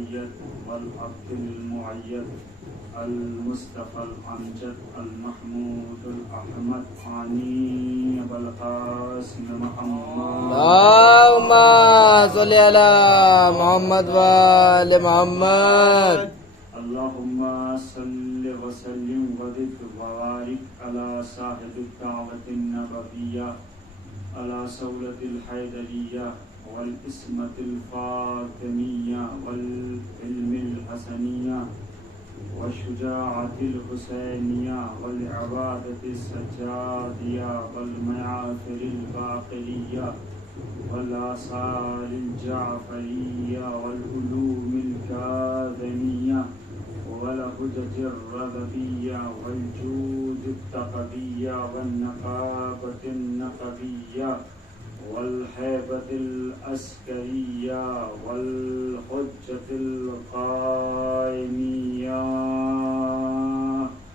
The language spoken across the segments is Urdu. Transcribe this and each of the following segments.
المؤيد والعبد المؤيد المصطفى الأمجد المحمود الأحمد عني أبا القاسم محمد اللهم صل على محمد وآل محمد. اللهم صل وسلم وزد وبارك على صاحب الدعوة النبوية على سولة الحيدرية والإسمة الفاطمية والعلم الحسنية والشجاعة الحسينية والعبادة السجادية والمعافر الباقرية والآثار الجعفرية والعلوم الكاظمية والحجج الرضبية والجود التقبية والنقابة النقبية والهيبة العسكرية والحجة القائمية.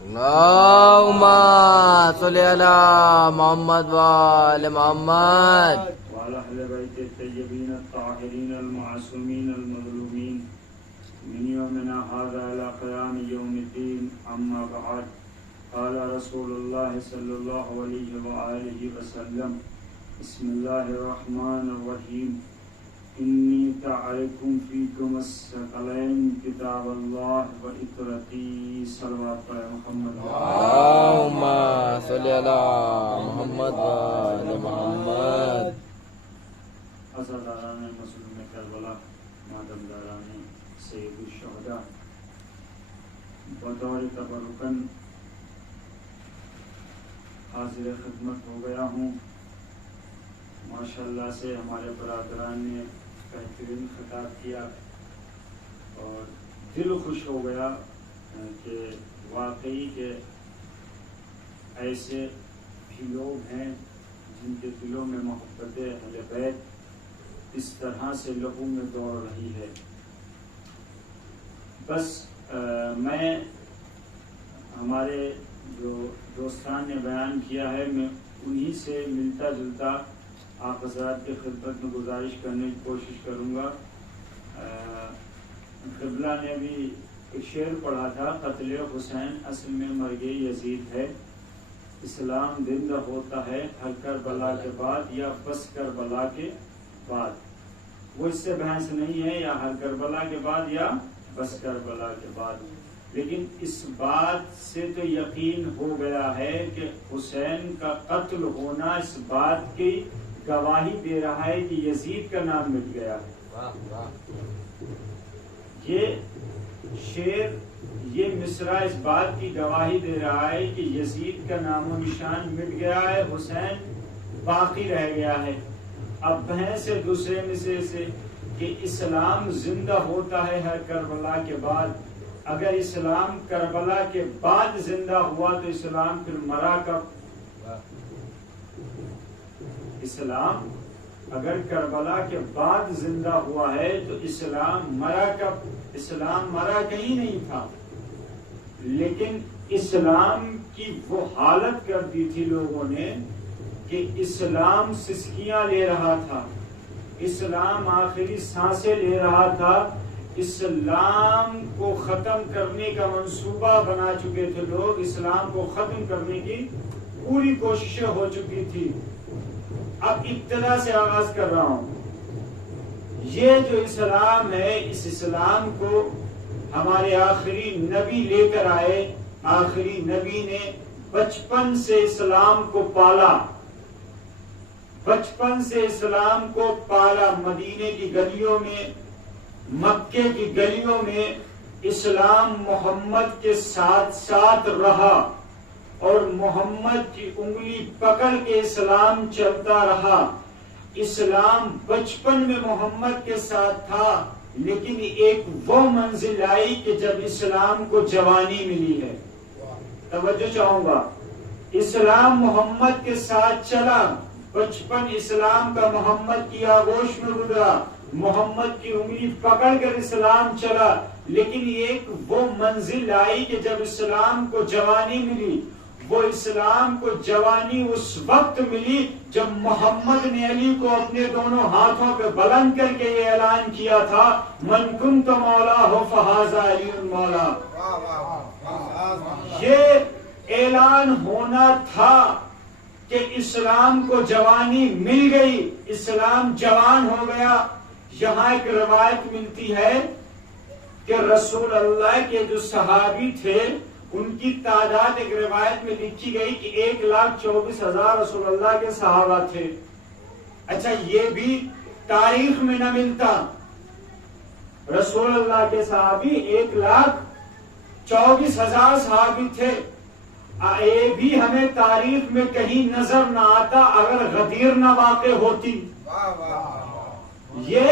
اللهم صل على محمد وآل محمد وعلى أهل بيت الطيبين الطاهرين المعصومين المظلومين من يومنا هذا إلى قيام يوم الدين. أما بعد، قال رسول الله صلى الله عليه وآله وسلم: بسم الله الرحمن الرحيم. إني تعركم فيكم الثقلين كتاب الله وإطرتي صلوات محمد. اللهم صل على محمد وآل محمد. عزاداران مظلوم کربلا، مادمداران سید الشہداء، بطور تبرکن حاضر خدمت ہو گیا ہوں. ماشاءاللہ سے ہمارے برادران نے بہترین خطاب کیا اور دل خوش ہو گیا کہ واقعی کہ ایسے بھی لوگ ہیں جن کے دلوں میں محبت اہل بیت اس طرح سے لہو میں دوڑ رہی ہے. بس میں ہمارے جو دوستان نے بیان کیا ہے، میں انہی سے ملتا جلتا آپ حضرات کی خدمت میں گزارش کرنے کی کوشش کروں گا. قبلہ نے بھی ایک شعر پڑھا تھا: قتل حسین اصل میں مرگ یزید ہے، اسلام زندہ ہوتا ہے ہر کربلا کے بعد یا بس کربلا کے بعد. وہ اس سے بحث نہیں ہے یا ہر کربلا کے بعد یا بس کربلا کے بعد، لیکن اس بات سے تو یقین ہو گیا ہے کہ حسین کا قتل ہونا اس بات کی گواہی دے رہا ہے کہ یزید کا نام مٹ گیا ہے. یہ شعر، یہ مصرع اس بات کی گواہی دے رہا ہے کہ یزید کا نام و نشان مٹ گیا ہے، حسین باقی رہ گیا ہے. اب بحث ہے دوسرے مصرے سے کہ اسلام زندہ ہوتا ہے ہر کربلا کے بعد. اگر اسلام کربلا کے بعد زندہ ہوا تو اسلام پھر مرا کب؟ اسلام اگر کربلا کے بعد زندہ ہوا ہے تو اسلام مرا کب؟ اسلام مرا کہیں نہیں تھا، لیکن اسلام کی وہ حالت کر دی تھی لوگوں نے کہ اسلام سسکیاں لے رہا تھا، اسلام آخری سانسیں لے رہا تھا، اسلام کو ختم کرنے کا منصوبہ بنا چکے تھے لوگ، اسلام کو ختم کرنے کی پوری کوششیں ہو چکی تھی. اب ابتدا سے آغاز کر رہا ہوں. یہ جو اسلام ہے، اس اسلام کو ہمارے آخری نبی لے کر آئے. آخری نبی نے بچپن سے اسلام کو پالا، بچپن سے اسلام کو پالا. مدینے کی گلیوں میں، مکے کی گلیوں میں اسلام محمد کے ساتھ ساتھ رہا اور محمد کی انگلی پکڑ کے اسلام چلتا رہا. اسلام بچپن میں محمد کے ساتھ تھا، لیکن ایک وہ منزل آئی کہ جب اسلام کو جوانی ملی ہے. توجہ چاہوں گا، اسلام محمد کے ساتھ چلا، بچپن اسلام کا محمد کی آغوش میں گزرا، محمد کی انگلی پکڑ کر اسلام چلا، لیکن ایک وہ منزل آئی کہ جب اسلام کو جوانی ملی. وہ اسلام کو جوانی اس وقت ملی جب محمد نے علی کو اپنے دونوں ہاتھوں پہ بلند کر کے یہ اعلان کیا تھا من کنت مولا ہو فہذا علی مولا. یہ اعلان ہونا تھا کہ اسلام کو جوانی مل گئی، اسلام جوان ہو گیا. یہاں ایک روایت ملتی ہے کہ رسول اللہ کے جو صحابی تھے ان کی تعداد ایک روایت میں لکھی گئی کہ 1,24,000 رسول اللہ کے صحابہ تھے. اچھا یہ بھی تاریخ میں نہ ملتا. رسول اللہ کے صحابی 1,24,000 صحابی تھے. یہ بھی ہمیں تاریخ میں کہیں نظر نہ آتا اگر غدیر نہ واقع ہوتی. یہ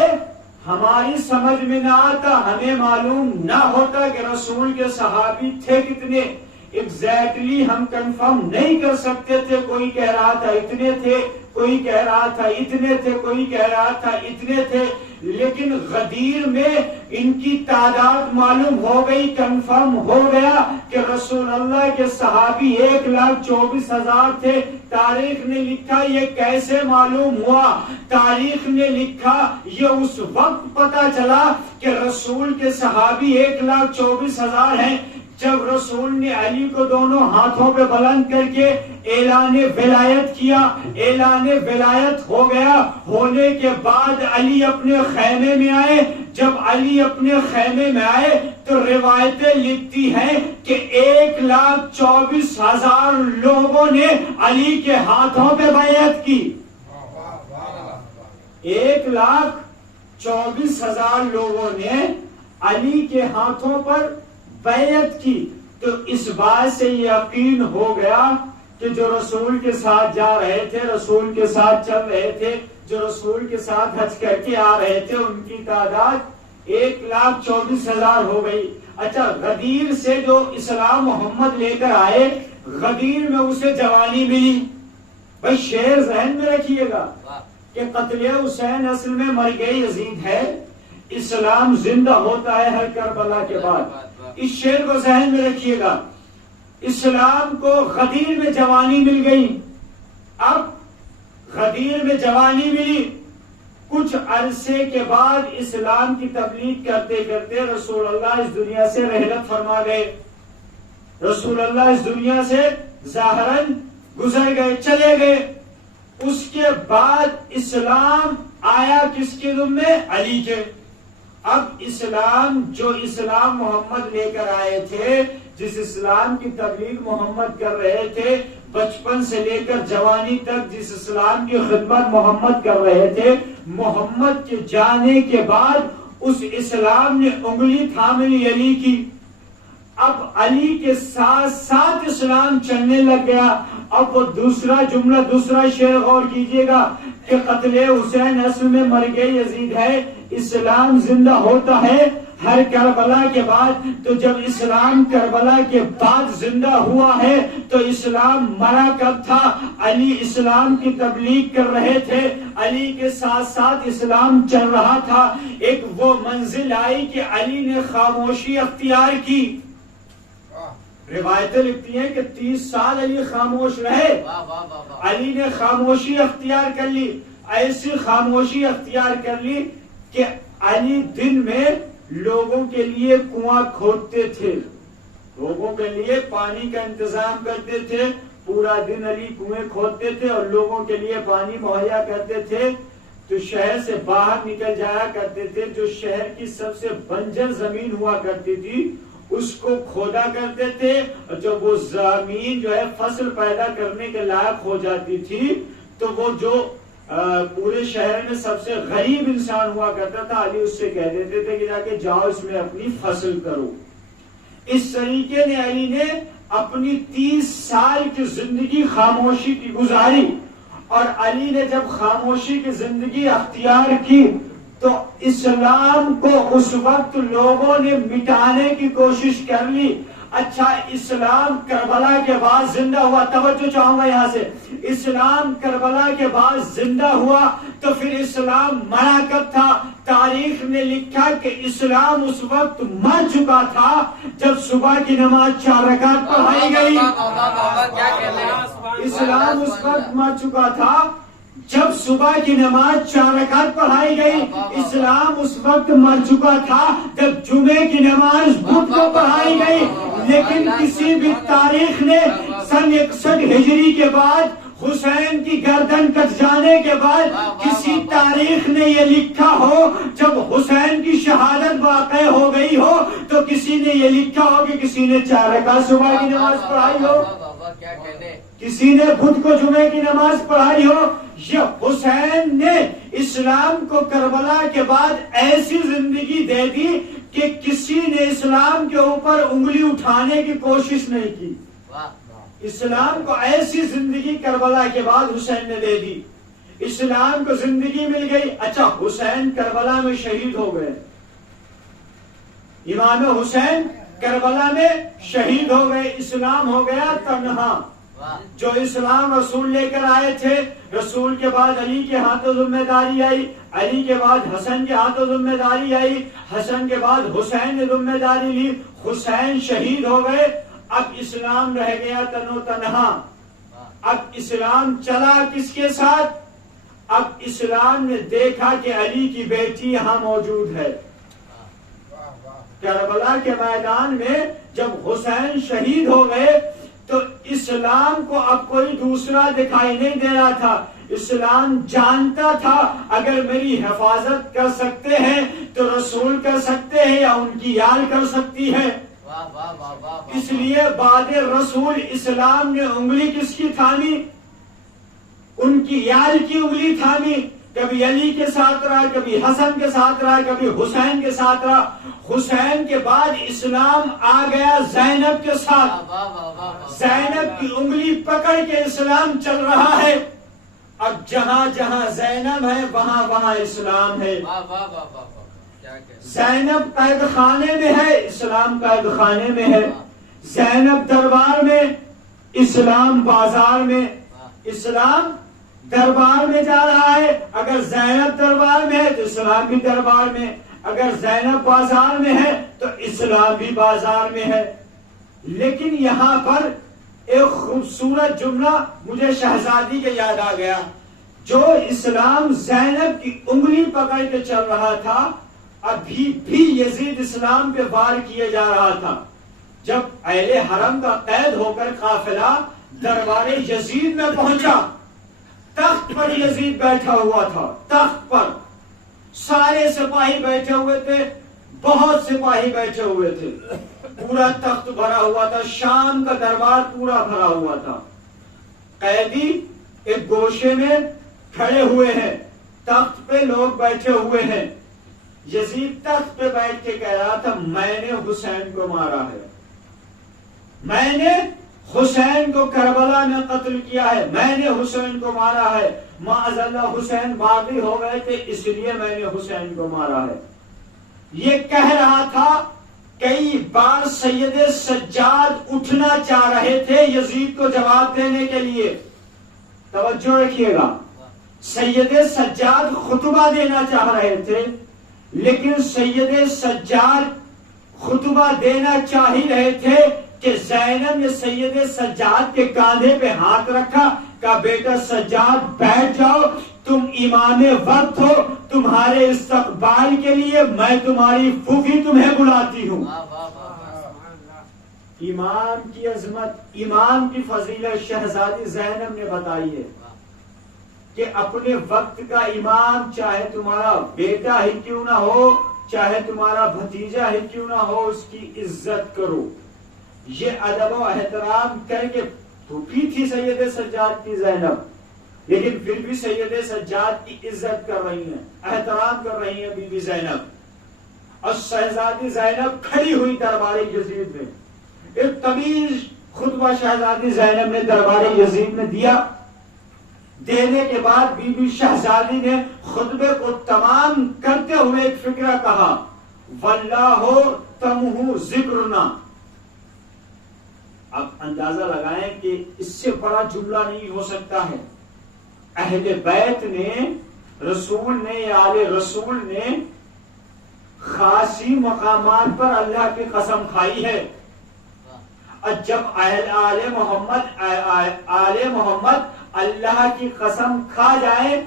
ہماری سمجھ میں نہ آتا، ہمیں معلوم نہ ہوتا کہ رسول کے صحابی تھے کتنے. ایگزیکٹلی ہم کنفرم نہیں کر سکتے تھے. کوئی کہہ رہا تھا اتنے تھے، کوئی کہہ رہا تھا اتنے تھے، کوئی کہہ رہا تھا اتنے تھے. لیکن غدیر میں ان کی تعداد معلوم ہو گئی، کنفرم ہو گیا کہ رسول اللہ کے صحابی 1,24,000 تھے. تاریخ نے لکھا یہ کیسے معلوم ہوا؟ تاریخ نے لکھا یہ اس وقت پتا چلا کہ رسول کے صحابی 1,24,000 ہیں جب رسول نے علی کو دونوں ہاتھوں پہ بلند کر کے اعلان ولایت کیا. اعلان ولایت ہو گیا. ہونے کے بعد علی اپنے خیمے میں آئے. جب علی اپنے خیمے میں آئے تو روایتیں لکھتی ہیں کہ 1,24,000 لوگوں نے علی کے ہاتھوں پہ بیعت کی. 1,24,000 لوگوں نے علی کے ہاتھوں پر بیعت کی. تو اس بات سے یہ یقین ہو گیا کہ جو رسول کے ساتھ جا رہے تھے، رسول کے ساتھ چل رہے تھے، جو رسول کے ساتھ حج کر کے آ رہے تھے، ان کی تعداد 1,24,000 ہو گئی. اچھا غدیر سے جو اسلام محمد لے کر آئے، غدیر میں اسے جوانی ملی. بھائی شعر ذہن میں رکھیے گا کہ قتل حسین اصل میں مرگ یزید ہے، اسلام زندہ ہوتا ہے ہر کربلا کے بعد. اس شعر کو ذہن میں رکھیے گا. اسلام کو غدیر میں جوانی مل گئی. اب غدیر میں جوانی ملی، کچھ عرصے کے بعد اسلام کی تبلیغ کرتے کرتے رسول اللہ اس دنیا سے رحلت فرما گئے. رسول اللہ اس دنیا سے ظاہراً گزر گئے، چلے گئے. اس کے بعد اسلام آیا کس کے ذمے؟ علی کے. اب اسلام جو اسلام محمد لے کر آئے تھے، جس اسلام کی تبلیغ محمد کر رہے تھے، بچپن سے لے کر جوانی تک جس اسلام کی خدمت محمد کر رہے تھے، محمد کے جانے کے بعد اس اسلام نے انگلی تھام لی علی کی. اب علی کے ساتھ ساتھ اسلام چلنے لگ گیا. اب وہ دوسرا جملہ، دوسرا شعر غور کیجئے گا کہ قتل حسین اصل میں مرگ یزید ہے، اسلام زندہ ہوتا ہے ہر کربلا کے بعد. تو جب اسلام کربلا کے بعد زندہ ہوا ہے تو اسلام مرا کب تھا؟ علی اسلام کی تبلیغ کر رہے تھے، علی کے ساتھ ساتھ اسلام چل رہا تھا. ایک وہ منزل آئی کہ علی نے خاموشی اختیار کی. روایتیں لکھتی ہیں کہ 30 سال علی خاموش رہے. علی نے خاموشی اختیار کر لی. ایسی خاموشی اختیار کر لی کہ علی دن میں لوگوں کے لیے کنواں کھودتے تھے، لوگوں کے لیے پانی کا انتظام کرتے تھے. پورا دن علی کنویں کھودتے تھے اور لوگوں کے لیے پانی مہیا کرتے تھے. تو شہر سے باہر نکل جایا کرتے تھے. جو شہر کی سب سے بنجر زمین ہوا کرتی تھی اس کو کھودا کرتے تھے. اور جب وہ زمین جو ہے فصل پیدا کرنے کے لائق ہو جاتی تھی تو وہ جو پورے شہر میں سب سے غریب انسان ہوا کرتا تھا، علی اس سے کہہ دیتے تھے کہ جا کے جاؤ اس میں اپنی فصل کرو. اس طریقے نے علی نے اپنی 30 سال کی زندگی خاموشی کی گزاری. اور علی نے جب خاموشی کی زندگی اختیار کی تو اسلام کو اس وقت لوگوں نے مٹانے کی کوشش کر لی. اچھا اسلام کربلا کے بعد زندہ ہوا، توجہ چاہوں گا یہاں سے، اسلام کربلا کے بعد زندہ ہوا تو پھر اسلام مرا کب تھا؟ تاریخ نے لکھا کہ اسلام اس وقت مر چکا تھا جب صبح کی نماز 4 رکعت پڑھائی گئی۔ اسلام اس وقت مر چکا تھا جب صبح کی نماز 4 رکعت پڑھائی گئی۔ اسلام اس وقت مر چکا تھا جب جمعے کی نماز بدھ کو پڑھائی گئی۔ لیکن کسی بھی تاریخ نے سن 61 ہجری کے بعد حسین کی گردن کٹ جانے کے بعد کسی تاریخ نے یہ لکھا ہو، جب حسین کی شہادت واقع ہو گئی ہو تو کسی نے یہ لکھا ہو کہ کسی نے 4 رکعت صبح کی نماز پڑھائی ہو، کسی نے بدھ کو جمعے کی نماز پڑھائی ہو۔ یہ حسین نے اسلام کو کربلا کے بعد ایسی زندگی دے دی کہ کسی نے اسلام کے اوپر انگلی اٹھانے کی کوشش نہیں کی۔ اسلام کو ایسی زندگی کربلا کے بعد حسین نے دے دی، اسلام کو زندگی مل گئی۔ اچھا حسین کربلا میں شہید ہو گئے، امام حسین کربلا میں شہید ہو گئے، اسلام ہو گیا تنہا۔ جو اسلام رسول لے کر آئے تھے، رسول کے بعد علی کے ہاتھوں ذمہ داری آئی، علی کے بعد حسن کے ہاتھوں ذمہ داری آئی، حسن کے بعد حسین نے ذمہ داری لی، حسین شہید ہو گئے۔ اب اسلام رہ گیا تنو تنہا۔ اب اسلام چلا کس کے ساتھ؟ اب اسلام نے دیکھا کہ علی کی بیٹی یہاں موجود ہے۔ کربلا کے میدان میں جب حسین شہید ہو گئے تو اسلام کو اب کوئی دوسرا دکھائی نہیں دے رہا تھا۔ اسلام جانتا تھا اگر میری حفاظت کر سکتے ہیں تو رسول کر سکتے ہیں یا ان کی یال کر سکتی ہے۔ اس لیے بعد رسول اسلام نے انگلی کس کی تھامی؟ ان کی یال کی انگلی تھامی۔ کبھی علی کے ساتھ رہا، کبھی حسن کے ساتھ رہا، کبھی حسین کے ساتھ رہا۔ حسین کے بعد اسلام آ گیا زینب کے ساتھ، زینب کی انگلی پکڑ کے اسلام چل رہا ہے۔ اب جہاں جہاں زینب ہے وہاں وہاں اسلام ہے۔ زینب قید خانے میں ہے، اسلام قید خانے میں ہے۔ زینب دربار میں، اسلام بازار میں۔ اسلام دربار میں جا رہا ہے، اگر زینب دربار میں ہے تو اسلام بھی دربار میں، اگر زینب بازار میں ہے تو اسلام بھی بازار میں ہے۔ لیکن یہاں پر ایک خوبصورت جملہ مجھے شہزادی کے یاد آ گیا۔ جو اسلام زینب کی انگلی پکڑ کے چل رہا تھا، ابھی بھی یزید اسلام پہ وار کیے جا رہا تھا۔ جب اہل حرم کا قید ہو کر قافلہ دربار یزید میں پہنچا، تخت پر یزید بیٹھا ہوا تھا، تخت پر سارے سپاہی بیٹھے ہوئے تھے، بہت سپاہی بیٹھے ہوئے تھے، پورا تخت بھرا ہوا تھا، شام کا دربار پورا بھرا ہوا تھا۔ قیدی ایک گوشے میں کھڑے ہوئے ہیں، تخت پہ لوگ بیٹھے ہوئے ہیں۔ یزید تخت پہ بیٹھ کے کہہ رہا تھا میں نے حسین کو مارا ہے، میں نے حسین کو کربلا میں قتل کیا ہے، میں نے حسین کو مارا ہے، معاذ اللہ حسین باغی ہو گئے تھے اس لیے میں نے حسین کو مارا ہے۔ یہ کہہ رہا تھا۔ کئی بار سید سجاد اٹھنا چاہ رہے تھے یزید کو جواب دینے کے لیے، توجہ رکھیے گا، سید سجاد خطبہ دینا چاہ رہے تھے، لیکن سید سجاد خطبہ دینا چاہ ہی رہے تھے کہ زینب نے سید سجاد کے کاندھے پہ ہاتھ رکھا، کہا بیٹا سجاد بیٹھ جاؤ، تم امام وقت ہو، تمہارے استقبال کے لیے میں تمہاری پھوپھی تمہیں بلاتی ہوں۔ امام کی عظمت، امام کی فضیلت شہزادی زینب نے بتائی ہے کہ اپنے وقت کا امام چاہے تمہارا بیٹا ہی کیوں نہ ہو، چاہے تمہارا بھتیجا ہی کیوں نہ ہو، اس کی عزت کرو۔ یہ ادب و احترام کر کے پھوپھی تھی سید سجاد کی زینب، لیکن پھر بھی سید سجاد کی عزت کر رہی ہیں، احترام کر رہی ہیں بی بی زینب۔ اور شہزادی زینب کھڑی ہوئی دربار یزید میں، ایک طویل خطبہ شہزادی زینب نے دربار یزید میں دیا۔ دینے کے بعد بی بی شہزادی نے خطبے کو تمام کرتے ہوئے ایک فکرہ کہا، واللہ تمہ ذکرنا، اندازہ لگائیں کہ اس سے بڑا جملہ نہیں ہو سکتا ہے. اہل بیت نے، رسول نے یا آل رسول نے خاصی مقامات پر اللہ کی قسم کھائی ہے. اور جب آل محمد اللہ کی قسم کھا جائے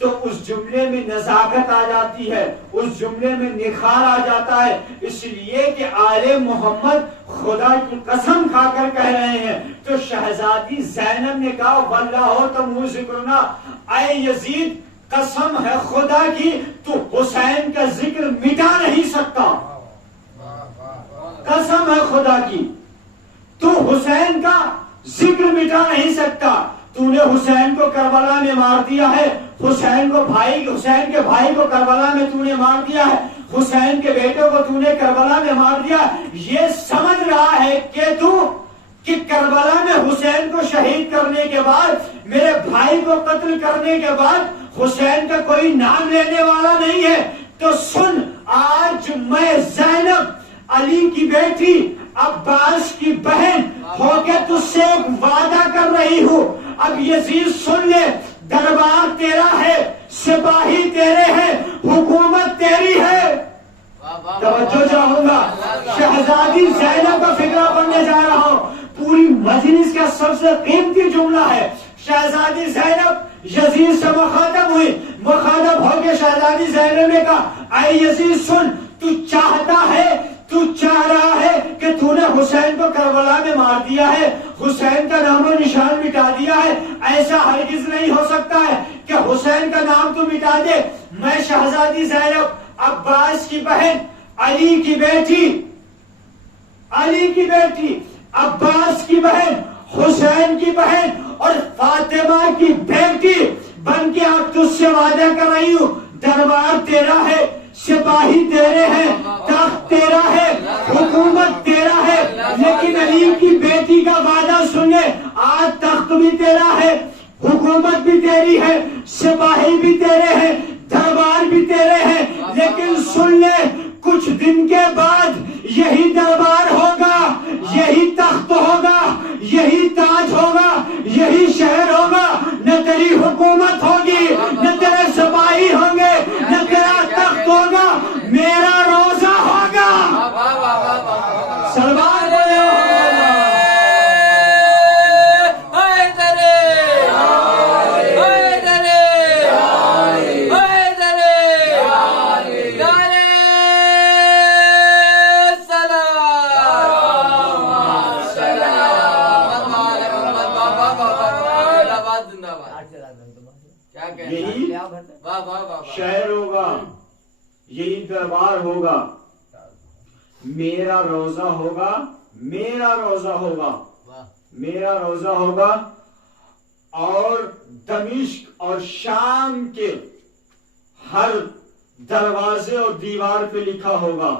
تو اس جملے میں نزاکت آ جاتی ہے، اس جملے میں نکھار آ جاتا ہے. اس لیے کہ آل محمد خدا کی قسم کھا کر کہہ رہے ہیں. تو شہزادی زینب نے کہا واللہ تم ذکرنا، اے یزید قسم ہے خدا کی تو حسین کا ذکر مٹا نہیں سکتا. قسم ہے خدا کی تو حسین کا ذکر مٹا نہیں سکتا. تو نے حسین کو کربلا میں مار دیا ہے، حسین کے بھائی کو کربلا میں تو نے مار دیا ہے، حسین کے بیٹے کو تو نے کربلا میں مار دیا. یہ سمجھ رہا ہے کہ کربلا میں حسین کو شہید کرنے کے بعد، میرے بھائی کو قتل کرنے کے بعد حسین کا کوئی نام لینے والا نہیں ہے. تو سن، آج میں زینب علی کی بیٹی عباس کی بہن ہو کے تجھ سے ایک وعدہ کر رہی ہوں. اب یزید سن لے، دربار تیرا ہے، سپاہی تیرے ہیں، حکومت تیری ہے. توجہ چاہوں گا، شہزادی زینب کا فکرہ پڑھنے جا رہا ہوں. پوری مجلس کا سب سے قیمتی جملہ ہے. شہزادی زینب یزید سے مخاطب ہوئی، مخاطب ہو کے شہزادی زینب نے کہا اے یزید سن، تو چاہ رہا ہے کہ تو نے حسین کو کربلا میں مار دیا ہے، حسین کا نام و نشان مٹا دیا ہے. ایسا ہرگز نہیں ہو سکتا ہے کہ حسین کا نام تو مٹا دے. میں شہزادی زینب عباس کی بہن، علی کی بیٹی عباس کی بہن، حسین کی بہن اور فاطمہ کی بیٹی بن کے اب تجھ سے وعدہ کر رہی ہوں. دربار تیرا ہے، سپاہی تیرے ہیں، تخت تیرا ہے، حکومت تیرا ہے. لیکن علی کی بیٹی کا وعدہ سنے، آج تخت بھی تیرا ہے، حکومت بھی تیری ہے، سپاہی بھی تیرے ہیں، دربار بھی تیرے ہیں. لیکن سن لے، کچھ دن کے بعد یہی دربار ہوگا، یہی تخت ہوگا، یہی تاج ہوگا، یہی شہر ہوگا. نہ تیری حکومت ہوگی، نہ تیرے سپاہی ہوں گے، نہ تیرا تخت ہوگا، میرا روزہ ہوگا. سلمان شہر ہوگا، یہی دربار ہوگا، میرا روزہ ہوگا، میرا روزہ ہوگا، میرا روزہ ہوگا. اور دمشق اور شام کے ہر دروازے اور دیوار پہ لکھا ہوگا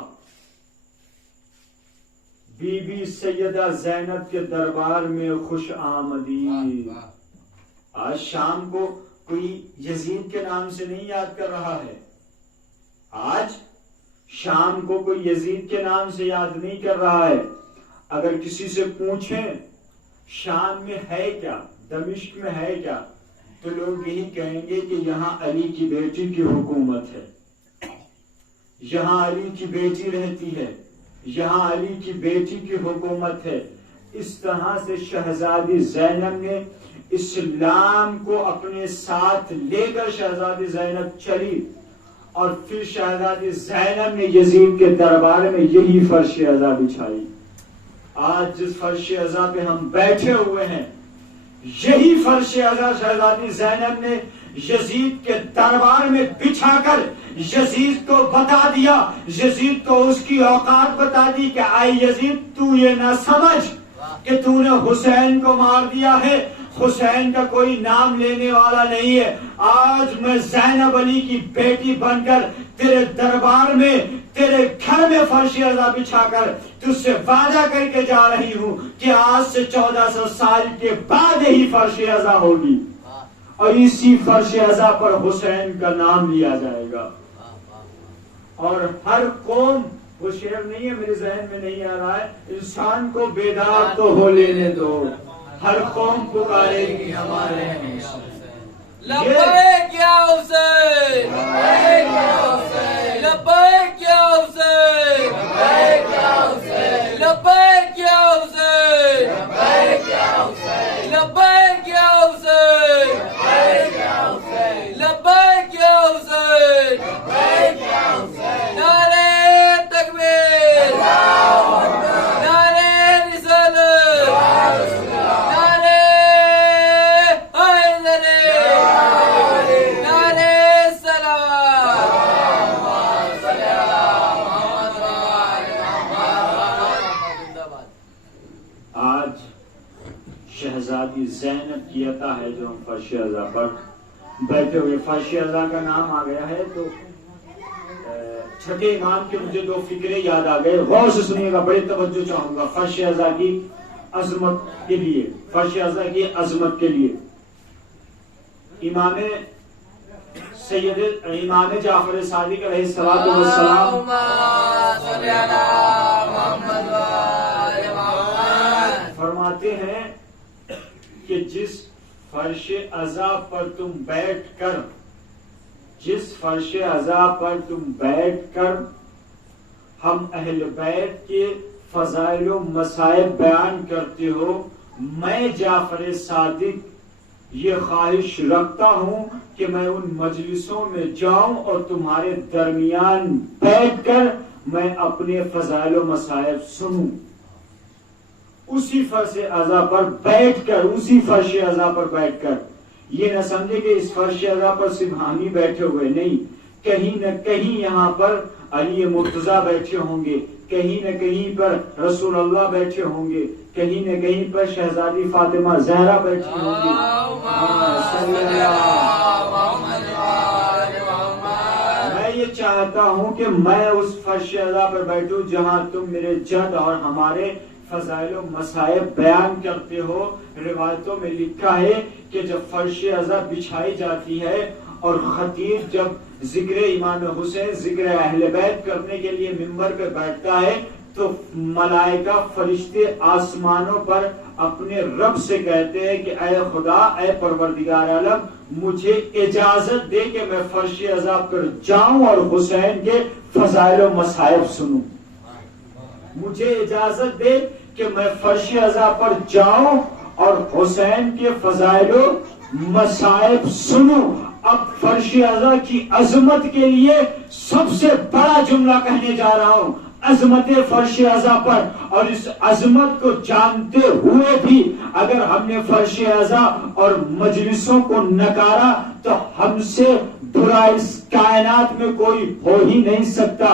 بی بی سیدہ زینب کے دربار میں خوش آمدید. آج شام کو کوئی یزید کے نام سے نہیں یاد کر رہا ہے، آج شام کو کوئی یزید کے نام سے یاد نہیں کر رہا ہے. اگر کسی سے پوچھیں شام میں ہے کیا، دمشق میں ہے کیا، تو لوگ یہی کہیں گے کہ یہاں علی کی بیٹی کی حکومت ہے، یہاں علی کی بیٹی رہتی ہے، یہاں علی کی بیٹی کی حکومت ہے. اس طرح سے شہزادی زینب نے اسلام کو اپنے ساتھ لے کر شہزادی زینب چلی. اور پھر شہزادی زینب نے یزید کے دربار میں یہی فرش ازا بچھائی. آج جس فرش ازا پہ ہم بیٹھے ہوئے ہیں، یہی فرش ازا شہزادی زینب نے یزید کے دربار میں بچھا کر یزید کو بتا دیا، یزید کو اس کی اوقات بتا دی کہ آئے یزید تو یہ نہ سمجھ کہ تو نے حسین کو مار دیا ہے، حسین کا کوئی نام لینے والا نہیں ہے. آج میں زینب علی کی بیٹی بن کر تیرے دربار میں، تیرے گھر میں فرش ازا بچھا کر تجھ سے وعدہ کر کے جا رہی ہوں کہ آج سے 1400 سال کے بعد ہی فرش ازا ہوگی اور اسی فرش ازا پر حسین کا نام لیا جائے گا. اور ہر قوم وہ شعر نہیں ہے، میرے ذہن میں نہیں آ رہا ہے. انسان کو بیدار تو ہو لینے دو، ہر قوم پکارے گی ہمارے لبیک یا حسین، لبیک یا حسین، لبیک یا حسین، لبیک یا حسین، لبیک یا حسین، لبیک یا حسین، لبیک یا حسین، لبیک یا حسین. نعرہ تکبیر، نعرہ رسالت، نعرہ حیدری، نعرہ سلام. آج شہزادی زینب کی عطا ہے جو ہم فرش اعضا پر بیٹھے ہوئے. فرش اعضا کا نام آ گیا ہے تو چھٹے امام کے مجھے دو فکرے یاد آ گئے، غور سے سنیے گا، بڑی توجہ چاہوں گا. فرش اعضا کی عظمت کے لیے، فرش اعضا کی عظمت کے لیے امام جعفر صادق علیہ الصلوۃ والسلام اللہم صلی علی محمد و آل محمد. فرماتے ہیں کہ جس فرش اعضا پر تم بیٹھ کر، جس فرش اعضا پر تم بیٹھ کر ہم اہل بیت کے فضائل و مصائب بیان کرتے ہو، میں جعفر صادق یہ خواہش رکھتا ہوں کہ میں ان مجلسوں میں جاؤں اور تمہارے درمیان بیٹھ کر میں اپنے فضائل و مصائب سنوں. اسی فرش اعضا پر بیٹھ کر، اسی فرش اعضا پر بیٹھ کر. یہ نہ سمجھے کہ اس فرش اعضا پر صرف ہم ہی بیٹھے ہوئے، نہیں، کہیں نہ کہیں یہاں پر علی مرتضیٰ بیٹھے ہوں گے، کہیں نہ کہیں پر رسول اللہ بیٹھے ہوں گے، کہیں نہ کہیں پر شہزادی فاطمہ زہرا بیٹھی ہوں گی. میں یہ چاہتا ہوں کہ میں اس فرش اعضا پر بیٹھوں جہاں تم میرے جد اور ہمارے فضائل و مصائب بیان کرتے ہو. روایتوں میں لکھا ہے کہ جب فرش اعضا بچھائی جاتی ہے اور خطیب جب ذکر امام حسین، ذکر اہل بیت کرنے کے لیے منبر پہ بیٹھتا ہے تو ملائکہ فرشتے آسمانوں پر اپنے رب سے کہتے ہیں کہ اے خدا، اے پروردگار عالم، مجھے اجازت دے کہ میں فرش اعضا پر جاؤں اور حسین کے فضائل و مصائب سنوں. مجھے اجازت دے کہ میں فرش اعضا پر جاؤں اور حسین کے فضائل و مصائب سنوں. اب فرش اعضا کی عظمت کے لیے سب سے بڑا جملہ کہنے جا رہا ہوں، عظمت فرش اعضا پر. اور اس عظمت کو جانتے ہوئے بھی اگر ہم نے فرش اعضا اور مجلسوں کو نکارا تو ہم سے برا اس کائنات میں کوئی ہو ہی نہیں سکتا.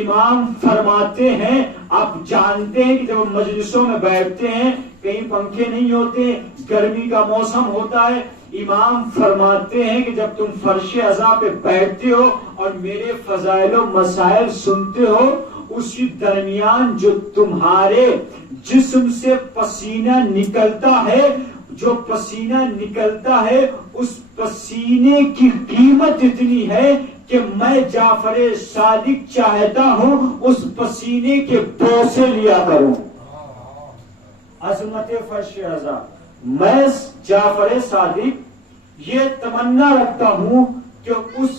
امام فرماتے ہیں، آپ جانتے ہیں کہ جب ہم مجلسوں میں بیٹھتے ہیں کہیں پنکھے نہیں ہوتے، گرمی کا موسم ہوتا ہے. امام فرماتے ہیں کہ جب تم فرش اعضا پہ بیٹھتے ہو اور میرے فضائل و مصائب سنتے ہو، اسی درمیان جو تمہارے جسم سے پسینہ نکلتا ہے، جو پسینہ نکلتا ہے، اس پسینے کی قیمت اتنی ہے کہ میں جعفر صادق چاہتا ہوں اس پسینے کے بوسے لیا کروں. عظمت فرش اعضا. میں جعفر صادق یہ تمنا رکھتا ہوں کہ اس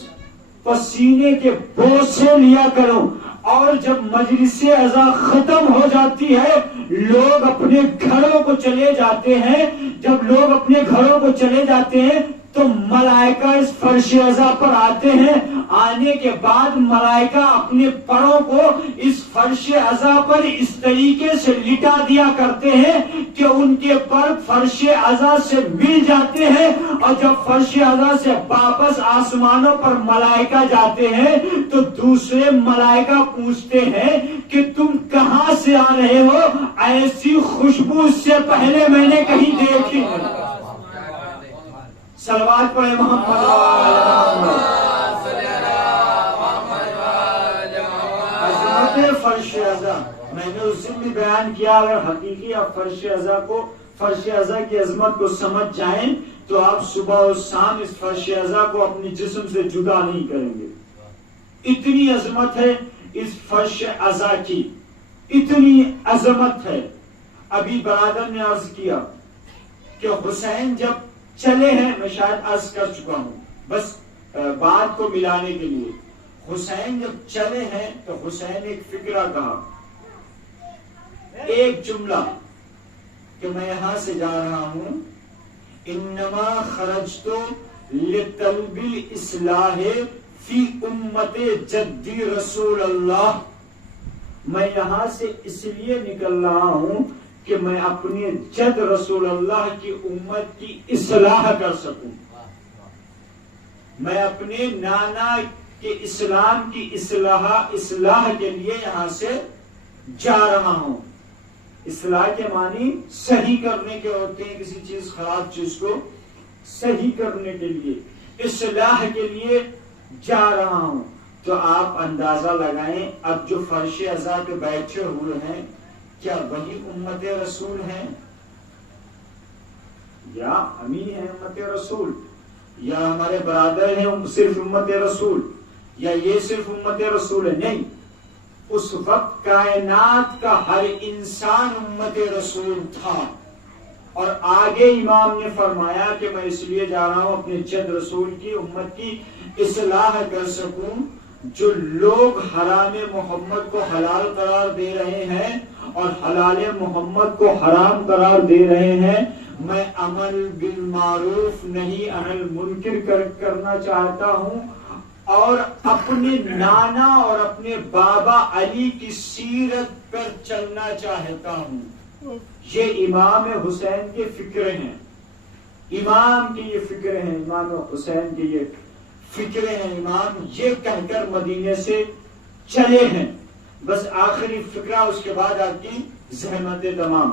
پسینے کے بوسے لیا کروں. اور جب مجلس اعضا ختم ہو جاتی ہے، لوگ اپنے گھروں کو چلے جاتے ہیں، جب لوگ اپنے گھروں کو چلے جاتے ہیں تو ملائکہ اس فرش اعضا پر آتے ہیں. آنے کے بعد ملائکہ اپنے پروں کو اس فرش اعضا پر اس طریقے سے لٹا دیا کرتے ہیں کہ ان کے پر فرش اعضا سے مل جاتے ہیں. اور جب فرش اعضا سے واپس آسمانوں پر ملائکہ جاتے ہیں تو دوسرے ملائکہ پوچھتے ہیں کہ تم کہاں سے آ رہے ہو؟ ایسی خوشبو اس سے پہلے میں نے کہیں دیکھی. صلوات پڑھے محمد. عظمت فرش اعضا میں نے اس دن بھی بیان کیا. اگر حقیقی آپ فرش اعضا کو، فرش اعضا کی عظمت کو سمجھ جائیں تو آپ صبح و شام اس فرش اعضا کو اپنی جسم سے جدا نہیں کریں گے. اتنی عظمت ہے، اس فرش عزا کی اتنی عظمت ہے. ابھی برادر نے عرض کیا کہ حسین جب چلے ہیں، میں شاید عرض کر چکا ہوں بس بات کو ملانے کے لیے، حسین جب چلے ہیں تو حسین ایک فکرہ کہا، ایک جملہ کہ میں یہاں سے جا رہا ہوں، انما خرجت لطلب الاصلاح فی امت جدی رسول اللہ، میں یہاں سے اس لیے نکل رہا ہوں کہ میں اپنے جد رسول اللہ کی امت کی اصلاح کر سکوں، میں اپنے نانا کے اسلام کی اصلاح کے لیے یہاں سے جا رہا ہوں. اصلاح کے معنی صحیح کرنے کے ہوتے ہیں، کسی چیز خراب چیز کو صحیح کرنے کے لیے، اصلاح کے لیے جا رہا ہوں. تو آپ اندازہ لگائیں اب جو فرش عزا پہ بیٹھے ہوئے ہیں کیا وہی امت رسول ہیں یا امی ہیں امت رسول، یا ہمارے برادر ہیں صرف امت رسول، یا یہ صرف امت رسول ہے؟ نہیں، اس وقت کائنات کا ہر انسان امت رسول تھا. اور آگے امام نے فرمایا کہ میں اس لیے جا رہا ہوں اپنے جد رسول کی امت کی اصلاح کر سکوں. جو لوگ حرام محمد کو حلال قرار دے رہے ہیں اور حلال محمد کو حرام قرار دے رہے ہیں، میں عمل بالمعروف نہیں عن المنکر کرنا چاہتا ہوں اور اپنے نانا اور اپنے بابا علی کی سیرت پر چلنا چاہتا ہوں. یہ امام حسین کے فکرے ہیں، امام کی یہ فکرے ہیں، امام حسین کی یہ فکرے ہیں. امام یہ کہہ کر مدینے سے چلے ہیں. بس آخری فکرہ، اس کے بعد آپ کی زحمتیں تمام.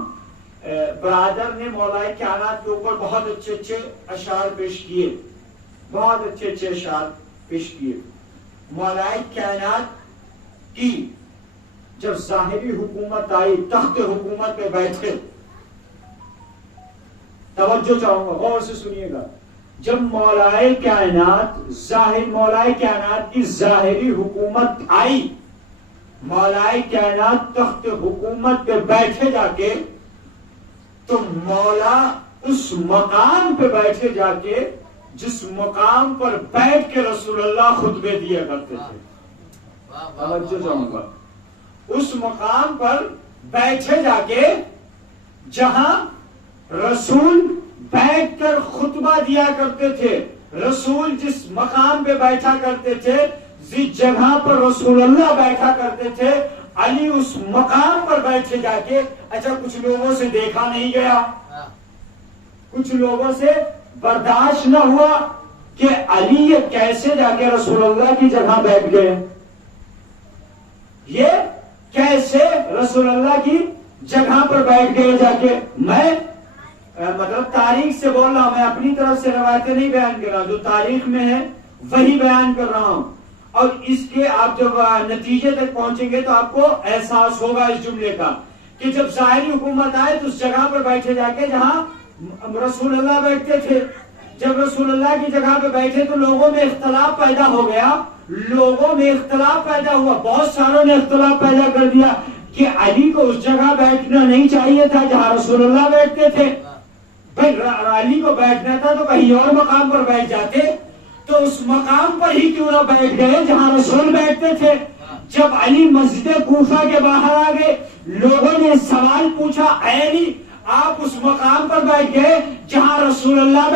برادر نے مولائے کائنات کے اوپر بہت اچھے اچھے اشعار پیش کیے، بہت اچھے اچھے اشعار پیش کیے. مولائے کائنات کی جب ظاہری حکومت آئی، تخت حکومت پہ بیٹھے، توجہ چاہوں گا، غور سے سنیے گا. جب مولائے کائنات کی ظاہری حکومت آئی، مولائے کائنات تخت حکومت پہ بیٹھے جا کے، تو مولا اس مقام پہ بیٹھے جا کے جس مقام پر بیٹھ کے رسول اللہ خطبے دیا کرتے تھے. توجہ چاہوں گا، اس مقام پر بیٹھے جا کے جہاں رسول بیٹھ کر خطبہ دیا کرتے تھے. رسول جس مقام پہ بیٹھا کرتے تھے، جس جگہ پر رسول اللہ بیٹھا کرتے تھے، علی اس مقام پر بیٹھے جا کے. اچھا، کچھ لوگوں سے دیکھا نہیں گیا، کچھ لوگوں سے برداشت نہ ہوا کہ علی یہ کیسے جا کے رسول اللہ کی جگہ بیٹھ گئے، یہ کیسے رسول اللہ کی جگہ پر بیٹھ گئے جا کے. میں مطلب تاریخ سے بول رہا ہوں، میں اپنی طرف سے روایتیں نہیں بیان کر رہا، جو تاریخ میں ہے وہی بیان کر رہا ہوں. اور اس کے آپ جب نتیجے تک پہنچیں گے تو آپ کو احساس ہوگا اس جملے کا کہ جب ظاہری حکومت آئے تو اس جگہ پر بیٹھے جا کے جہاں رسول اللہ بیٹھتے تھے. جب رسول اللہ کی جگہ پہ بیٹھے تو لوگوں میں اختلاف پیدا ہو گیا، لوگوں میں اختلاف پیدا ہوا. بہت ساروں نے اختلاف پیدا کر دیا کہ علی کو اس جگہ بیٹھنا نہیں چاہیے تھا جہاں رسول اللہ بیٹھتے تھے. بھائی علی کو بیٹھنا تھا تو کہیں اور مقام پر بیٹھ جاتے، تو اس مقام پر ہی کیوں نہ بیٹھ گئے جہاں رسول بیٹھتے تھے. جب علی مسجد کوفہ کے باہر آ گئے، لوگوں نے سوال پوچھا، اے علی آپ اس مقام پر بیٹھ گئے جہاں رسول اللہ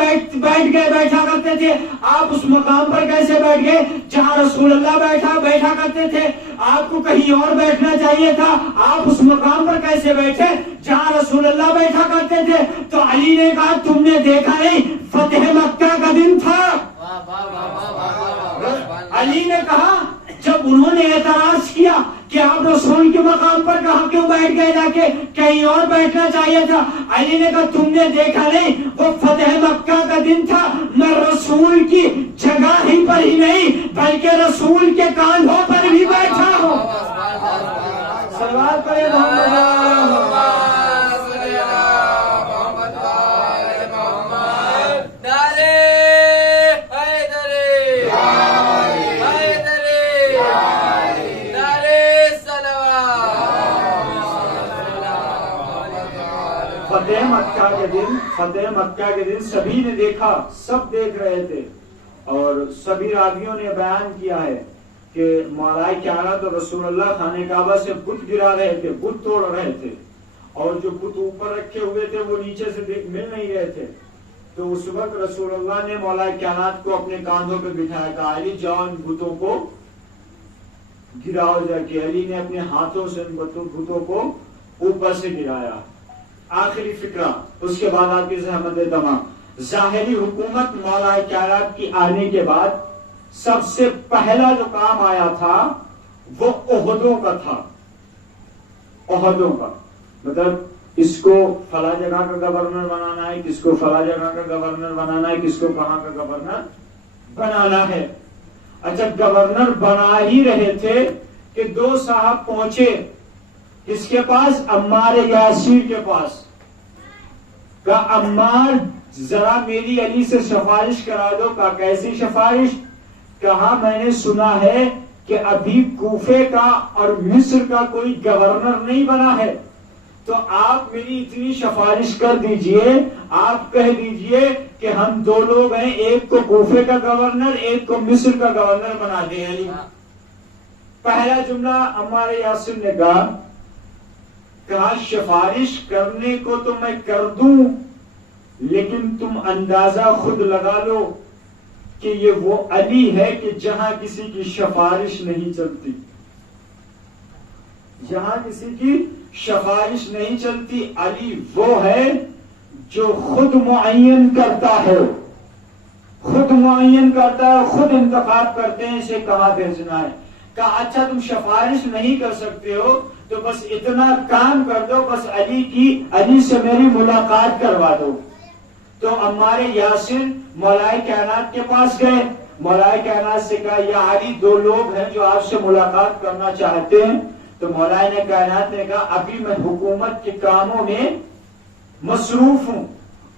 بیٹھا کرتے تھے، آپ اس مقام پر کیسے بیٹھ گئے جہاں رسول اللہ بیٹھا کرتے تھے؟ آپ کو کہیں اور بیٹھنا چاہیے تھا، آپ اس مقام پر کیسے بیٹھے جہاں رسول اللہ بیٹھا کرتے تھے؟ تو علی نے کہا تم نے دیکھا نہیں، فتح مکہ کا دن تھا. علی نے کہا جب انہوں نے اعتراض کیا کہ آپ رسول کے مقام پر کہاں کیوں بیٹھ گئے جا کے، کہیں اور بیٹھنا چاہیے تھا، علی نے کہا تم نے دیکھا نہیں، وہ فتح مکہ کا دن تھا، میں رسول کی جگہ ہی پر ہی نہیں بلکہ رسول کے کاندھوں پر بھی بیٹھا ہوں. سوال کرے فتح مکہ کے دن سبھی نے دیکھا، سب دیکھ رہے تھے، اور سبھی راویوں نے بیان کیا ہے کہ مولا کائنات اور رسول اللہ خانہ کعبہ سے بت گرا رہے تھے، بت توڑ رہے تھے، اور جو بت اوپر رکھے ہوئے تھے وہ نیچے سے مل نہیں رہے تھے۔ تو اس وقت رسول اللہ نے مولا کائنات کو اپنے کاندھوں پہ بٹھایا، کہا علی جاؤ ان بتوں کو گراؤ جا کے۔ علی نے اپنے ہاتھوں سے ان بتوں کو اوپر سے گرایا۔ آخری فقرہ، اس کے بعد آپ کی زحمت تمام۔ ظاہری حکومت مولا کائنات کی آنے کے بعد سب سے پہلا جو کام آیا تھا وہ عہدوں کا تھا۔ عہدوں کا مطلب اس کو فلاں جگہ کا گورنر بنانا ہے، کس کو فلاں جگہ کا گورنر بنانا ہے، کس کو کہاں کا گورنر بنانا ہے۔ اچھا، گورنر بنا ہی رہے تھے کہ دو صاحب پہنچے کس کے پاس؟ عمار یاسر کے پاس۔ کہا عمار ذرا میری علی سے سفارش کرا دو۔ کہا کیسی سفارش؟ کہا میں نے سنا ہے کہ ابھی کوفے کا اور مصر کا کوئی گورنر نہیں بنا ہے، تو آپ میری اتنی سفارش کر دیجئے، آپ کہہ دیجئے کہ ہم دو لوگ ہیں، ایک کو کوفے کا گورنر، ایک کو مصر کا گورنر بنا دیں علی۔ پہلا جملہ عمار یاسر نے کہا سفارش کرنے کو تو میں کر دوں، لیکن تم اندازہ خود لگا لو کہ یہ وہ علی ہے کہ جہاں کسی کی سفارش نہیں چلتی، جہاں کسی کی سفارش نہیں چلتی۔ علی وہ ہے جو خود معین کرتا ہے، خود معین کرتا ہے، خود انتخاب کرتے ہیں اسے کہاں بھیجنا ہے۔ کہا اچھا تم سفارش نہیں کر سکتے ہو تو بس اتنا کام کر دو، بس علی سے میری ملاقات کروا دو۔ تو عمار یاسر مولا کائنات کے پاس گئے، مولا کائنات سے کہا یا علی دو لوگ ہیں جو آپ سے ملاقات کرنا چاہتے ہیں۔ تو مولا کائنات نے کہا ابھی میں حکومت کے کاموں میں مصروف ہوں،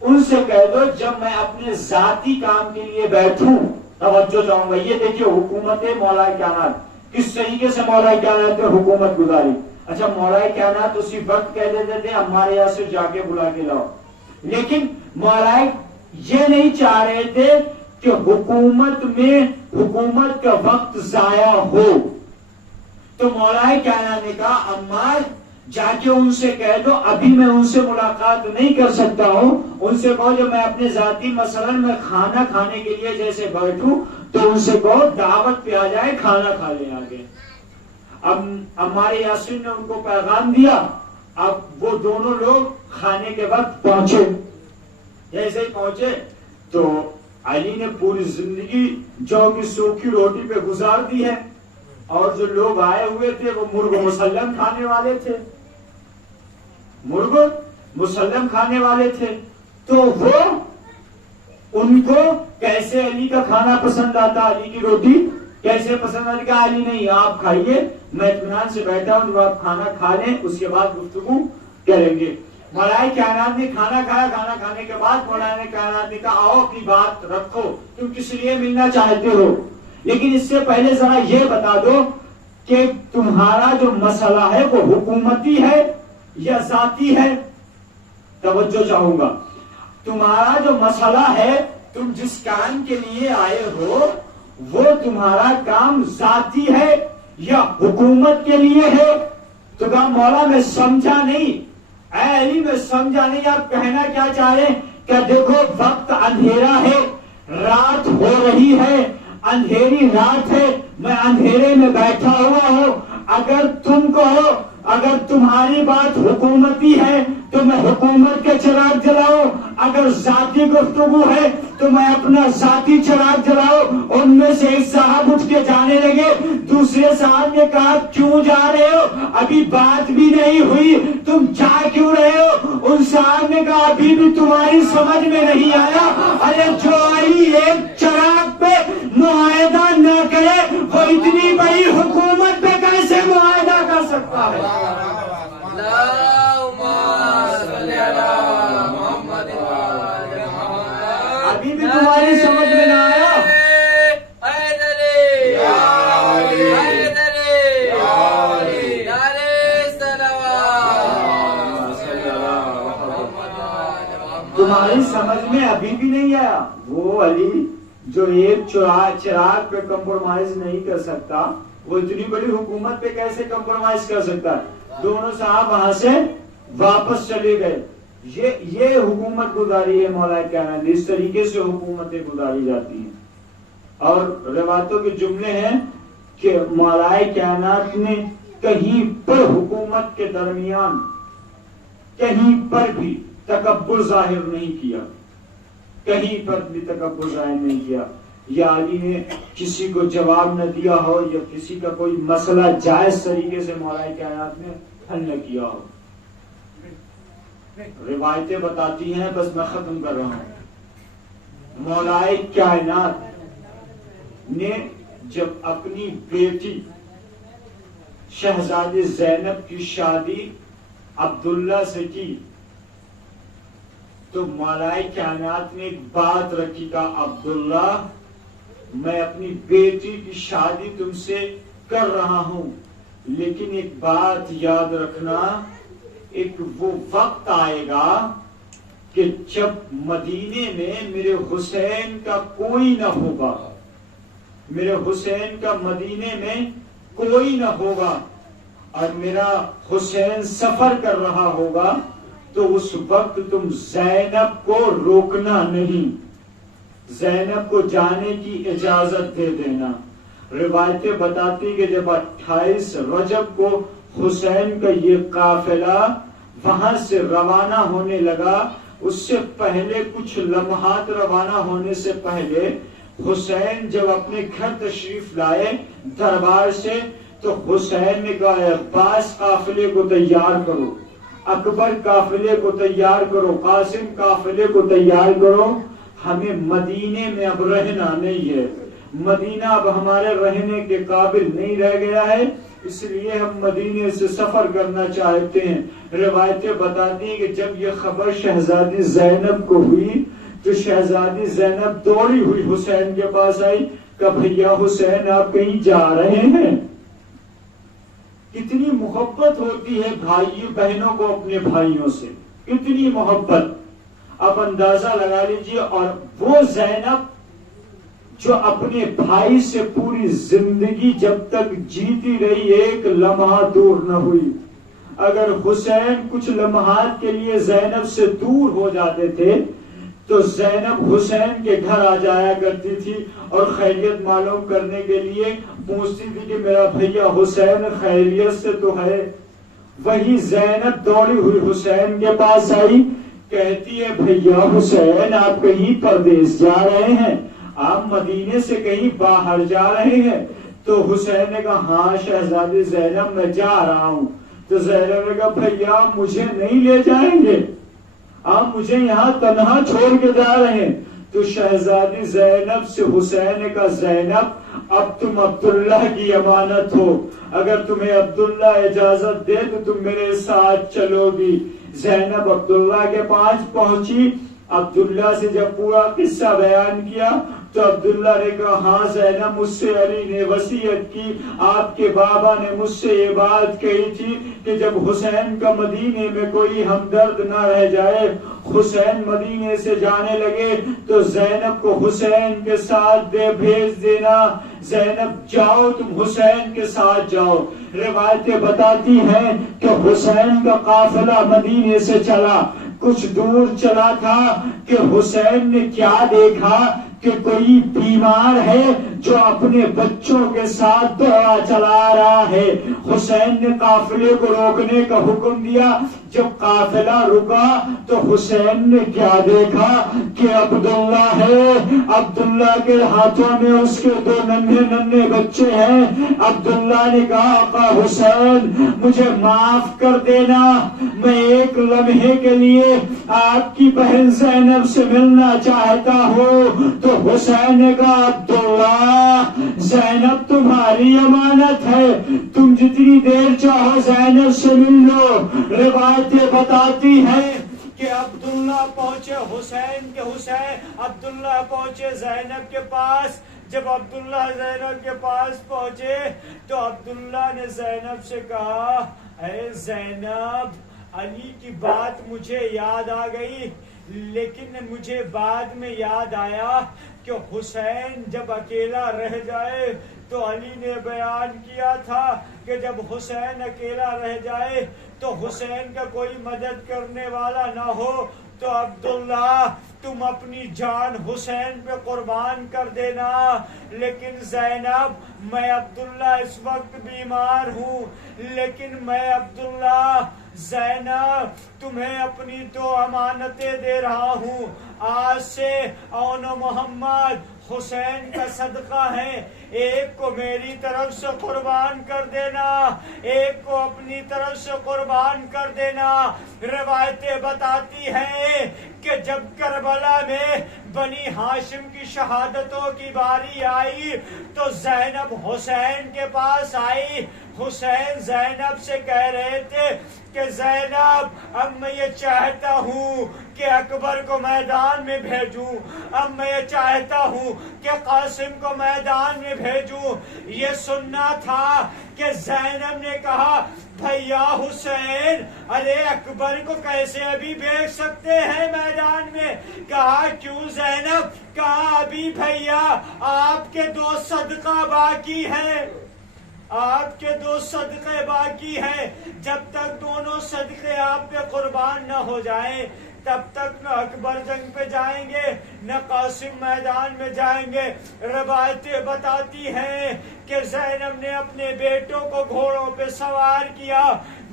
ان سے کہہ دو جب میں اپنے ذاتی کام کے لیے بیٹھوں توجہ چاہوں گا۔ یہ دیکھیے حکومت مولا کائنات کس طریقے سے مولا کائنات نے حکومت گزاری۔ اچھا مولا کائنات اسی وقت کہہ دیتے تھے عمار یاسر جا کے بلا کے لاؤ، لیکن مولا یہ نہیں چاہ رہے تھے کہ حکومت کا وقت ضائع ہو۔ تو مولا کائنات نے کہا عمار جا کے ان سے کہہ دو ابھی میں ان سے ملاقات نہیں کر سکتا ہوں، ان سے کہو جو میں اپنے ذاتی مثلاً میں کھانا کھانے کے لیے جیسے بیٹھوں تو ان سے کہو دعوت پہ آ جائے، کھانا کھا لیں آگے۔ اب عمار یاسر نے ان کو پیغام دیا، اب وہ دونوں لوگ کھانے کے وقت پہنچے۔ جیسے ہی پہنچے تو علی نے پوری زندگی جو کی سوکھی روٹی پہ گزار دی ہے، اور جو لوگ آئے ہوئے تھے وہ مرغ مسلم کھانے والے تھے، مرغ مسلم کھانے والے تھے۔ تو وہ ان کو کیسے علی کا کھانا پسند آتا، علی کی روٹی کیسے پسند آتی؟ کہ علی نہیں آپ کھائیے، میں اطمینان سے بیٹھا ہوں، جب آپ کھانا کھا لیں اس کے بعد گفتگو کریں گے۔ مولا کائنات نے کھانا کھایا، کھانا کھانے کے بعد مولا کائنات نے کہا آؤ اپنی بات رکھو، تم کس لیے ملنا چاہتے ہو، لیکن اس سے پہلے ذرا یہ بتا دو کہ تمہارا جو مسئلہ ہے وہ حکومتی ہے یا ذاتی ہے؟ توجہ چاہوں گا، تمہارا جو مسئلہ ہے، تم جس کام کے لیے آئے ہو وہ تمہارا کام ذاتی ہے یا حکومت کے لیے ہے؟ تو کہا مولا میں سمجھا نہیں، اے علی میں سمجھا نہیں، آپ کہنا کیا چاہ رہے ہیں؟ کہ دیکھو وقت اندھیرا ہے، رات ہو رہی ہے، اندھیری رات ہے، میں اندھیرے میں بیٹھا ہوا ہوں، اگر تم کہو اگر تمہاری بات حکومتی ہے تو میں حکومت کے چراغ جلاؤں، اگر ذاتی گفتگو ہے تو میں اپنا ذاتی چراغ جلاؤں۔ ان میں سے ایک صاحب اٹھ کے جانے لگے، دوسرے صاحب نے کہا کیوں جا رہے ہو، ابھی بات بھی نہیں ہوئی، تم جا کیوں رہے ہو؟ ان صاحب نے کہا ابھی بھی تمہاری سمجھ میں نہیں آیا، ارے جو علی ایک چراغ پہ معاہدہ نہ کرے وہ اتنی بڑی حکومت پہ کیسے معاہدہ کر سکتا ہے؟ ابھی بھی تمہاری سمجھ میں نہ آیا؟ تمہاری سمجھ میں ابھی بھی نہیں آیا؟ وہ علی جو ایک چراغ پہ کمپرومائز نہیں کر سکتا، وہ اتنی بڑی حکومت پہ کیسے کمپرومائز کر سکتا ہے؟ دونوں صاحب وہاں سے واپس چلے گئے. یہ حکومت گزاری ہے مولا کائنات. اس طریقے سے حکومتیں گزاری جاتی ہیں. اور روایتوں کے جملے ہیں کہ مولا کائنات نے کہیں پر حکومت کے درمیان کہیں پر بھی تکبر ظاہر نہیں کیا، کہیں پر بھی تکبر ظاہر نہیں کیا. یا علی نے کسی کو جواب نہ دیا ہو یا کسی کا کوئی مسئلہ جائز طریقے سے مولا کائنات نے حل نہ کیا ہو. روایتیں بتاتی ہیں، بس میں ختم کر رہا ہوں. مولا کائنات نے جب اپنی بیٹی شہزادی زینب کی شادی عبداللہ سے کی تو مولا کائنات نے ایک بات رکھی، کا عبداللہ میں اپنی بیٹی کی شادی تم سے کر رہا ہوں، لیکن ایک بات یاد رکھنا، ایک وہ وقت آئے گا کہ جب مدینے میں میرے حسین کا کوئی نہ ہوگا، میرے حسین کا مدینے میں کوئی نہ ہوگا اور میرا حسین سفر کر رہا ہوگا، تو اس وقت تم زینب کو روکنا نہیں، زینب کو جانے کی اجازت دے دینا. روایتیں بتاتی کہ جب 28 رجب کو حسین کا یہ قافلہ وہاں سے روانہ ہونے لگا، اس سے پہلے کچھ لمحات روانہ ہونے سے پہلے حسین جب اپنے گھر تشریف لائے دربار سے، تو حسین نے کہا عباس قافلے کو تیار کرو، اکبر قافلے کو تیار کرو، قاسم قافلے کو تیار کرو، ہمیں مدینے میں اب رہنا نہیں ہے، مدینہ اب ہمارے رہنے کے قابل نہیں رہ گیا ہے، اس لیے ہم مدینے سے سفر کرنا چاہتے ہیں. روایتیں بتاتی ہیں کہ جب یہ خبر شہزادی زینب کو ہوئی تو شہزادی زینب دوڑی ہوئی حسین کے پاس آئی کہ بھیا حسین آپ کہیں جا رہے ہیں. کتنی محبت ہوتی ہے بھائی بہنوں کو اپنے بھائیوں سے، کتنی محبت، آپ اندازہ لگا لیجئے. اور وہ زینب جو اپنے بھائی سے پوری زندگی جب تک جیتی رہی ایک لمحہ دور نہ ہوئی. اگر حسین کچھ لمحات کے لیے زینب سے دور ہو جاتے تھے تو زینب حسین کے گھر آ جایا کرتی تھی اور خیریت معلوم کرنے کے لیے پوچھتی تھی کہ میرا بھیا حسین خیریت سے تو ہے. وہی زینب دوڑی ہوئی حسین کے پاس آئی، کہتی ہے بھیا حسین آپ کہیں پردیس جا رہے ہیں، آپ مدینے سے کہیں باہر جا رہے ہیں؟ تو حسین نے کہا ہاں شہزادی زینب میں جا رہا ہوں. تو زینب نے کہا بھیا مجھے نہیں لے جائیں گے، آپ مجھے یہاں تنہا چھوڑ کے جا رہے ہیں؟ تو شہزادی زینب سے حسین نے کہا زینب اب تم عبداللہ کی امانت ہو، اگر تمہیں عبداللہ اجازت دے تو تم میرے ساتھ چلو گی. زینب عبداللہ کے پاس پہنچی، عبداللہ سے جب پورا قصہ بیان کیا تو عبداللہ نے کہا ہاں زینب مجھ سے علی نے وصیت کی، آپ کے بابا نے مجھ سے یہ بات کہی تھی کہ جب حسین کا مدینے میں کوئی ہمدرد نہ رہ جائے، حسین مدینے سے جانے لگے تو زینب کو حسین کے ساتھ بھیج دینا. زینب جاؤ تم حسین کے ساتھ جاؤ. روایتیں بتاتی ہیں کہ حسین کا قافلہ مدینے سے چلا، کچھ دور چلا تھا کہ حسین نے کیا دیکھا کہ کوئی بیمار ہے جو اپنے بچوں کے ساتھ دوڑا چلا رہا ہے. حسین نے قافلے کو روکنے کا حکم دیا. جب قافلہ رکا تو حسین نے کیا دیکھا کہ عبداللہ ہے، عبداللہ کے ہاتھوں میں اس کے 2 ننھے بچے ہیں. عبداللہ نے کہا آقا حسین مجھے معاف کر دینا، میں ایک لمحے کے لیے آپ کی بہن زینب سے ملنا چاہتا ہوں. تو حسین نے کہا عبداللہ زینب تمہاری امانت ہے، تم جتنی دیر چاہو زینب سے مل لو. روایتیں بتاتی ہیں کہ عبداللہ پہنچے زینب کے پاس. جب عبداللہ زینب کے پاس پہنچے تو عبداللہ نے زینب سے کہا اے زینب علی کی بات مجھے یاد آ گئی، لیکن مجھے بعد میں یاد آیا کہ حسین جب اکیلا رہ جائے تو علی نے بیان کیا تھا کہ جب حسین اکیلا رہ جائے تو حسین کا کوئی مدد کرنے والا نہ ہو تو عبداللہ تم اپنی جان حسین پہ قربان کر دینا۔ لیکن زینب میں عبداللہ اس وقت بیمار ہوں، لیکن میں عبداللہ زینب تمہیں اپنی 2 امانتیں دے رہا ہوں، آج سے اون محمد حسین کا صدقہ ہے، ایک کو میری طرف سے قربان کر دینا، ایک کو اپنی طرف سے قربان کر دینا۔ روایتیں بتاتی ہیں کہ جب کربلا میں بنی ہاشم کی شہادتوں کی باری آئی تو زینب حسین کے پاس آئی، حسین زینب سے کہہ رہے تھے کہ زینب اب میں یہ چاہتا ہوں کہ اکبر کو میدان میں بھیجوں، اب میں یہ چاہتا ہوں کہ قاسم کو میدان میں بھیجوں۔ یہ سننا تھا کہ زینب نے کہا بھیا حسین ارے اکبر کو کیسے ابھی بھیج سکتے ہیں میدان میں؟ کہا کیوں زینب؟ کہا ابھی بھیا آپ کے 2 صدقہ باقی ہیں، آپ کے 2 صدقے باقی ہیں، جب تک دونوں صدقے آپ پہ قربان نہ ہو جائیں تب تک نہ اکبر جنگ پہ جائیں گے نہ قاسم میدان میں جائیں گے۔ روایتیں بتاتی ہیں کہ زینب نے اپنے بیٹوں کو گھوڑوں پہ سوار کیا،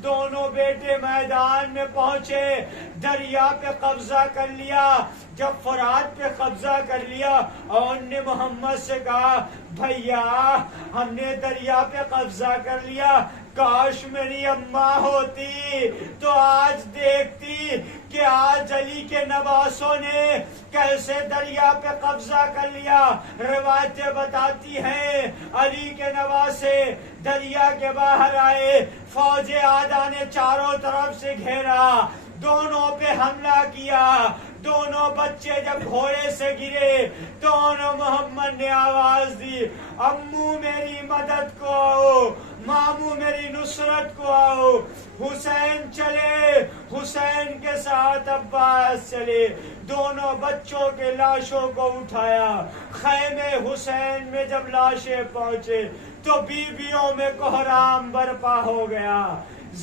دونوں بیٹے میدان میں پہنچے، دریا پہ قبضہ کر لیا۔ جب فرات پہ قبضہ کر لیا اور نے محمد سے کہا بھیا ہم نے دریا پہ قبضہ کر لیا، کاش میری اماں ہوتی تو آج دیکھتی کہ آج علی کے نواسوں نے کیسے دریا پہ قبضہ کر لیا۔ روایتیں بتاتی ہیں علی کے نواسے دریا کے باہر آئے، فوج آدھا نے چاروں طرف سے گھیرا، دونوں پہ حملہ کیا۔ دونوں بچے جب گھوڑے سے گرے تو محمد نے آواز دی امو میری مدد کو آؤ، مامو میری نصرت کو آؤ۔ حسین چلے، حسین کے ساتھ عباس چلے، دونوں بچوں کے لاشوں کو اٹھایا۔ خیمے حسین میں جب لاشیں پہنچے تو بیویوں میں کوہرام برپا ہو گیا۔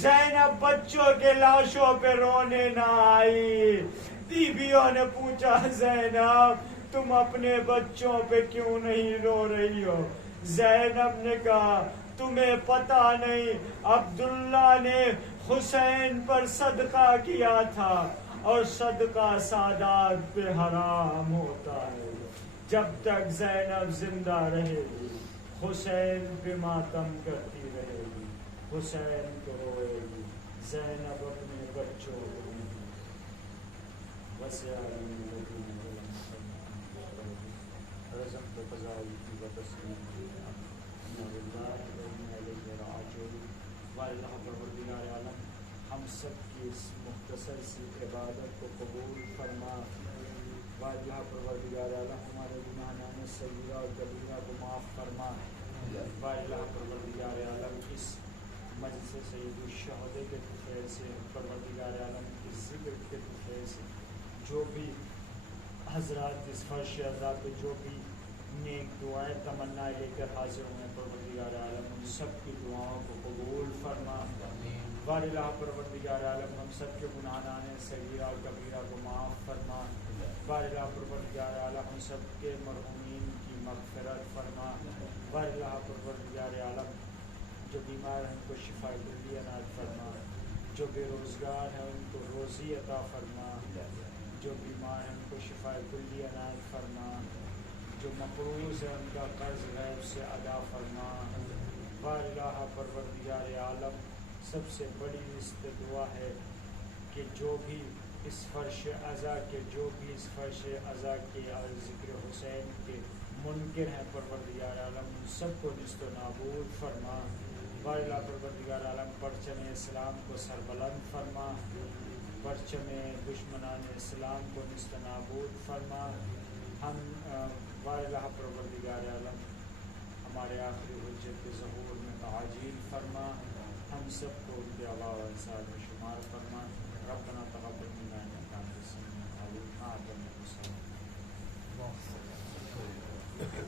زینب بچوں کے لاشوں پہ رونے نہ آئی۔ بیویوں نے پوچھا زینب تم اپنے بچوں پہ کیوں نہیں رو رہی ہو؟ زینب نے کہا تمہیں پتا نہیں عبداللہ نے حسین پر صدقہ کیا تھا اور صدقہ سادات پہ حرام ہوتا ہے۔ جب تک زینب زندہ رہے گی حسین پہ ماتم کرتی رہے گی، حسین کو روئے گی۔ زینب اپنے بچوں کو ہم سب کی اس مختصر سی عبادت کو قبول فرما، واجہ پروردگار عالم ہمارے گناہان صغیرہ اور کبیرہ کو معاف فرما، واجہ پروردگار عالم اس مجلس سید الشہداء کے فیض سے، پروردگار عالم کی ذکر کے فیض سے جو بھی حضرات اس فرش عزا پہ جو بھی نیک دعائیں تمنا لے کر حاضر ہوئے ہیں، پروردگار عالم ان سب کی دعاؤں کو قبول فرما۔ واللہ پروردگار عالم ہم سب کے گناہان صغیرہ اور کبیرہ کو معاف فرما۔ واللہ پروردگار عالم ہم سب کے مرحومین کی مغفرت فرما۔ واللہ پروردگار عالم جو بیمار ہیں ان کو شفا کلی عنایت فرما، جو بے روزگار ہیں ان کو روزی عطا فرما، جو بیمار ہیں ان کو شفا کلی عنایت فرما، جو مقروض ہے ان کا قرض غیب سے ادا فرما۔ واللہ پروردگار عالم سب سے بڑی دعا ہے کہ جو بھی اس فرش عزا کے ذکر حسین کے منکر ہیں، پروردگار عالم ان سب کو نست و نابود فرما۔ واللہ پروردگار عالم پرچم اسلام کو سربلند فرما، پرچم دشمنان اسلام کو نست و نابود فرما۔ ہم واللہ پروردگار عالم ہمارے آخری حجت کے ظہور میں تعجیل فرما، ہم سب کو ان کے آبا و اجداد میں شمار فرما. ربنا تقبل منا انك انت السميع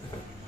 العليم.